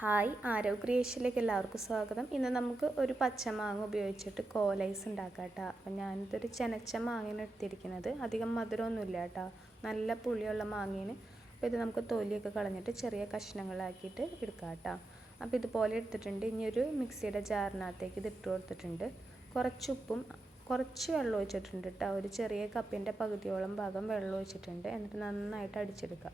Hi ആരോ ക്രിയേഷനിലേക്ക് എല്ലാവർക്കും സ്വാഗതം. ഇന്ന് നമുക്ക് ഒരു പച്ചമാങ്ങ ഉപയോഗിച്ചിട്ട് കോലൈസ് ഉണ്ടാക്കാം കേട്ടോ അപ്പം ഞാനിതൊരു ചെനച്ച മാങ്ങയാണ് എടുത്തിരിക്കുന്നത്. അധികം മധുരമൊന്നുമില്ല കേട്ടോ. നല്ല പുളിയുള്ള മാങ്ങയാണ്. അപ്പോൾ ഇത് നമുക്ക് തൊലിയൊക്കെ കളഞ്ഞിട്ട് ചെറിയ കഷ്ണങ്ങളാക്കിയിട്ട് എടുക്കാം കേട്ടോ അപ്പോൾ ഇതുപോലെ എടുത്തിട്ടുണ്ട്. ഇനി ഒരു മിക്സിയുടെ ജാറിനകത്തേക്ക് ഇത് ഇട്ട് കൊടുത്തിട്ടുണ്ട്. കുറച്ച് ഉപ്പും കുറച്ച് വെള്ളം ഒഴിച്ചിട്ടുണ്ട് കേട്ടോ. ഒരു ചെറിയ കപ്പിന്റെ പകുതിയോളം ഭാഗം വെള്ളം ഒഴിച്ചിട്ടുണ്ട്. എന്നിട്ട് നന്നായിട്ട് അടിച്ചെടുക്കുക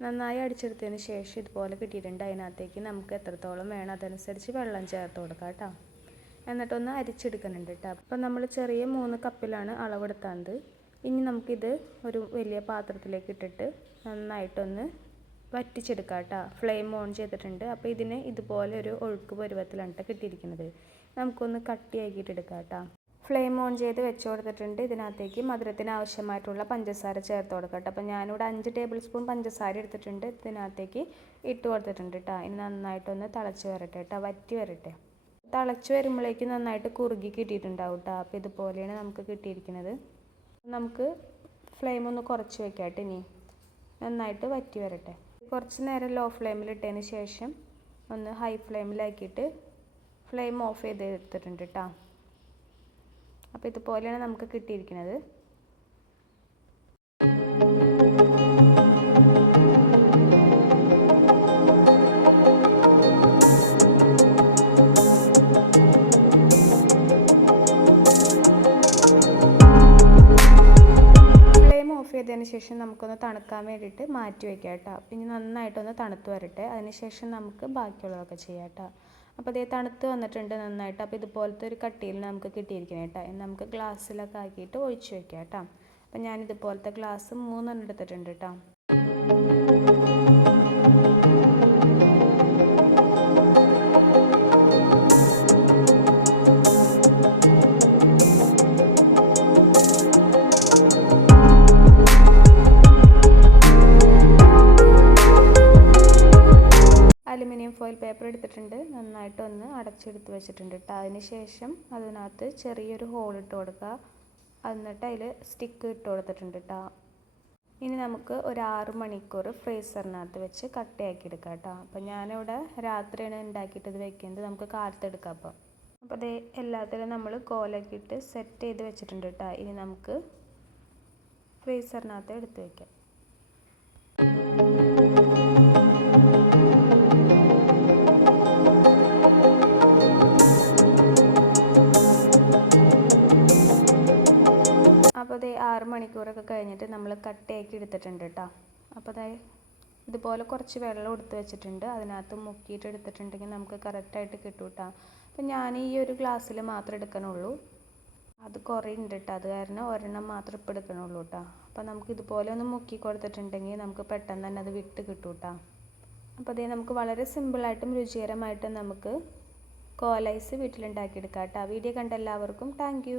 നന്നായി അടിച്ചെടുത്തതിന് ശേഷം ഇതുപോലെ കിട്ടിയിട്ടുണ്ട്. അതിനകത്തേക്ക് നമുക്ക് എത്രത്തോളം വേണം അതനുസരിച്ച് വെള്ളം ചേർത്ത് കൊടുക്കാം കേട്ടോ. എന്നിട്ടൊന്ന് അരിച്ചെടുക്കുന്നുണ്ട് കേട്ടോ. അപ്പോൾ നമ്മൾ ചെറിയ മൂന്ന് കപ്പിലാണ് അളവെടുത്തത്. ഇനി നമുക്കിത് ഒരു വലിയ പാത്രത്തിലേക്ക് ഇട്ടിട്ട് നന്നായിട്ടൊന്ന് വറ്റിച്ചെടുക്കാം കേട്ടോ. ഫ്ലെയിം ഓൺ ചെയ്തിട്ടുണ്ട്. അപ്പോൾ ഇതിന് ഇതുപോലെ ഒരു ഒഴുക്ക് പരുവത്തിലാണ് കേട്ടോ കിട്ടിയിരിക്കുന്നത്. നമുക്കൊന്ന് കട്ടിയാക്കിയിട്ട് എടുക്കാം കേട്ടോ. ഫ്ലെയിം ഓൺ ചെയ്ത് വെച്ച് കൊടുത്തിട്ടുണ്ട്. ഇതിനകത്തേക്ക് മധുരത്തിന് ആവശ്യമായിട്ടുള്ള പഞ്ചസാര ചേർത്ത് കൊടുക്കട്ടെ. കേട്ടോ അപ്പോൾ ഞാനിവിടെ അഞ്ച് ടേബിൾ സ്പൂൺ പഞ്ചസാര എടുത്തിട്ടുണ്ട്. ഇതിനകത്തേക്ക് ഇട്ട് കൊടുത്തിട്ടുണ്ട് കേട്ടോ ഇനി നന്നായിട്ടൊന്ന് തിളച്ച് വരട്ടെ കേട്ടോ വറ്റി വരട്ടെ. തിളച്ച് വരുമ്പോഴേക്ക് നന്നായിട്ട് കുറുകി കിട്ടിയിട്ടുണ്ടാവും കേട്ടോ അപ്പോൾ ഇതുപോലെയാണ് നമുക്ക് കിട്ടിയിരിക്കുന്നത്. നമുക്ക് ഫ്ലെയിം ഒന്ന് കുറച്ച് വെക്കാട്ട് കേട്ടോ ഇനി. നന്നായിട്ട് വറ്റി വരട്ടെ. കുറച്ച് നേരം ലോ ഫ്ലെയിമിൽ ഫ്ലെയിമിലിട്ടതിന് ശേഷം ഒന്ന് ഹൈ ഫ്ലെയിമിലാക്കിയിട്ട് ഫ്ലെയിം ഓഫ് ചെയ്ത് എടുത്തിട്ടുണ്ട് കേട്ടോ അപ്പോൾ ഇതുപോലെയാണ് നമുക്ക് കിട്ടിയിരിക്കുന്നത്. ചെയ്തതിന് ശേഷം നമുക്കൊന്ന് തണുക്കാൻ വേണ്ടിയിട്ട് മാറ്റി വയ്ക്കാം കേട്ടോ. ഇനി നന്നായിട്ടൊന്ന് തണുത്ത് വരട്ടെ. അതിന് ശേഷം നമുക്ക് ബാക്കിയുള്ളതൊക്കെ ചെയ്യാം കേട്ടോ. അപ്പോൾ അതേ തണുത്ത് വന്നിട്ടുണ്ട് നന്നായിട്ട്. അപ്പോൾ ഇതുപോലത്തെ ഒരു കട്ടിയിൽ നമുക്ക് കിട്ടിയിരിക്കണം കേട്ടോ. നമുക്ക് ഗ്ലാസ്സിലൊക്കെ ആക്കിയിട്ട് ഒഴിച്ച് വെക്കാം കേട്ടോ. അപ്പോൾ ഞാനിതുപോലത്തെ ഗ്ലാസ് മൂന്നെണ്ണം എടുത്തിട്ടുണ്ട് കേട്ടോ. ഫോയിൽ പേപ്പർ എടുത്തിട്ടുണ്ട്. നന്നായിട്ട് ഒന്ന് അടച്ചെടുത്ത് വെച്ചിട്ടുണ്ട് കേട്ടോ അതിന് ശേഷം അതിനകത്ത് ചെറിയൊരു ഹോൾ ഇട്ട് കൊടുക്കുക. എന്നിട്ട് അതിൽ സ്റ്റിക്ക് ഇട്ട് കൊടുത്തിട്ടുണ്ട് കേട്ടോ ഇനി നമുക്ക് ഒരു ആറ് മണിക്കൂർ ഫ്രീസറിനകത്ത് വെച്ച് കട്ടയാക്കി എടുക്കാം കേട്ടോ അപ്പോൾ ഞാനിവിടെ രാത്രിയാണ് ഉണ്ടാക്കിയിട്ട് ഇത് വെക്കുന്നത്. നമുക്ക് കാലത്തെടുക്കാം അപ്പം. അപ്പോൾ അതേ എല്ലാത്തിലും നമ്മൾ കോലൊക്കെ ഇട്ട് സെറ്റ് ചെയ്ത് വെച്ചിട്ടുണ്ട് കേട്ടോ ഇനി നമുക്ക് ഫ്രീസറിനകത്ത് എടുത്ത് വയ്ക്കാം ആറ് മണിക്കൂറൊക്കെ കഴിഞ്ഞിട്ട് നമ്മൾ കട്ടയാക്കി എടുത്തിട്ടുണ്ട് കേട്ടോ അപ്പോൾ അതായത് ഇതുപോലെ കുറച്ച് വെള്ളം എടുത്ത് വെച്ചിട്ടുണ്ട്. അതിനകത്ത് മുക്കിയിട്ട് എടുത്തിട്ടുണ്ടെങ്കിൽ നമുക്ക് കറക്റ്റായിട്ട് കിട്ടും കേട്ടോ അപ്പം ഞാൻ ഈ ഒരു ഗ്ലാസ്സിൽ മാത്രം എടുക്കണുള്ളൂ. അത് കുറേ ഉണ്ട് കേട്ടോ അത് കാരണം ഒരെണ്ണം മാത്രം ഇപ്പോൾ എടുക്കണുള്ളൂ കേട്ടോ അപ്പോൾ നമുക്ക് ഇതുപോലെ ഒന്ന് മുക്കി കൊടുത്തിട്ടുണ്ടെങ്കിൽ നമുക്ക് പെട്ടെന്ന് തന്നെ അത് വിട്ട് കിട്ടും കേട്ടോ അപ്പോൾ അതേ നമുക്ക് വളരെ സിമ്പിളായിട്ടും രുചികരമായിട്ടും നമുക്ക് കോലൈസ് വീട്ടിലുണ്ടാക്കിയെടുക്കാം കേട്ടോ വീഡിയോ കണ്ട എല്ലാവർക്കും താങ്ക്